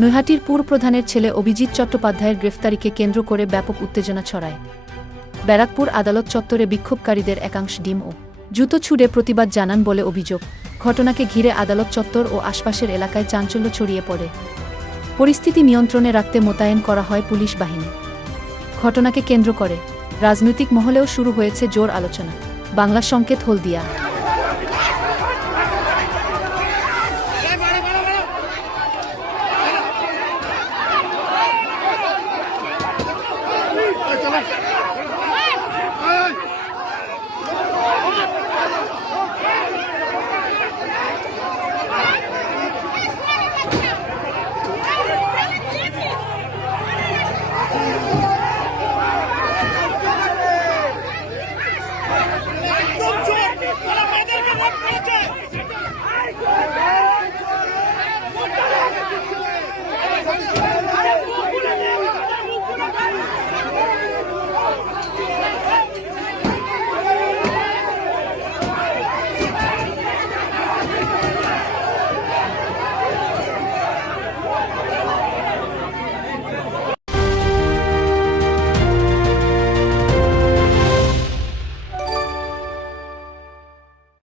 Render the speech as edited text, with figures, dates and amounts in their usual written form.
নৈহাটির পুরপ্রধানের ছেলে অভিজিৎ চট্টোপাধ্যায়ের গ্রেফতারিকে কেন্দ্র করে ব্যাপক উত্তেজনা ছড়ায়। ব্যারাকপুর আদালত চত্বরে বিক্ষোভকারীদের একাংশ ডিম ও জুতো ছুড়ে প্রতিবাদ জানান বলে অভিযোগ। ঘটনাকে ঘিরে আদালত চত্বর ও আশপাশের এলাকায় চাঞ্চল্য ছড়িয়ে পড়ে। পরিস্থিতি নিয়ন্ত্রণে রাখতে মোতায়েন করা হয় পুলিশ বাহিনী। ঘটনাকে কেন্দ্র করে রাজনৈতিক মহলেও শুরু হয়েছে জোর আলোচনা। বাংলা সংকেত হলদিয়া।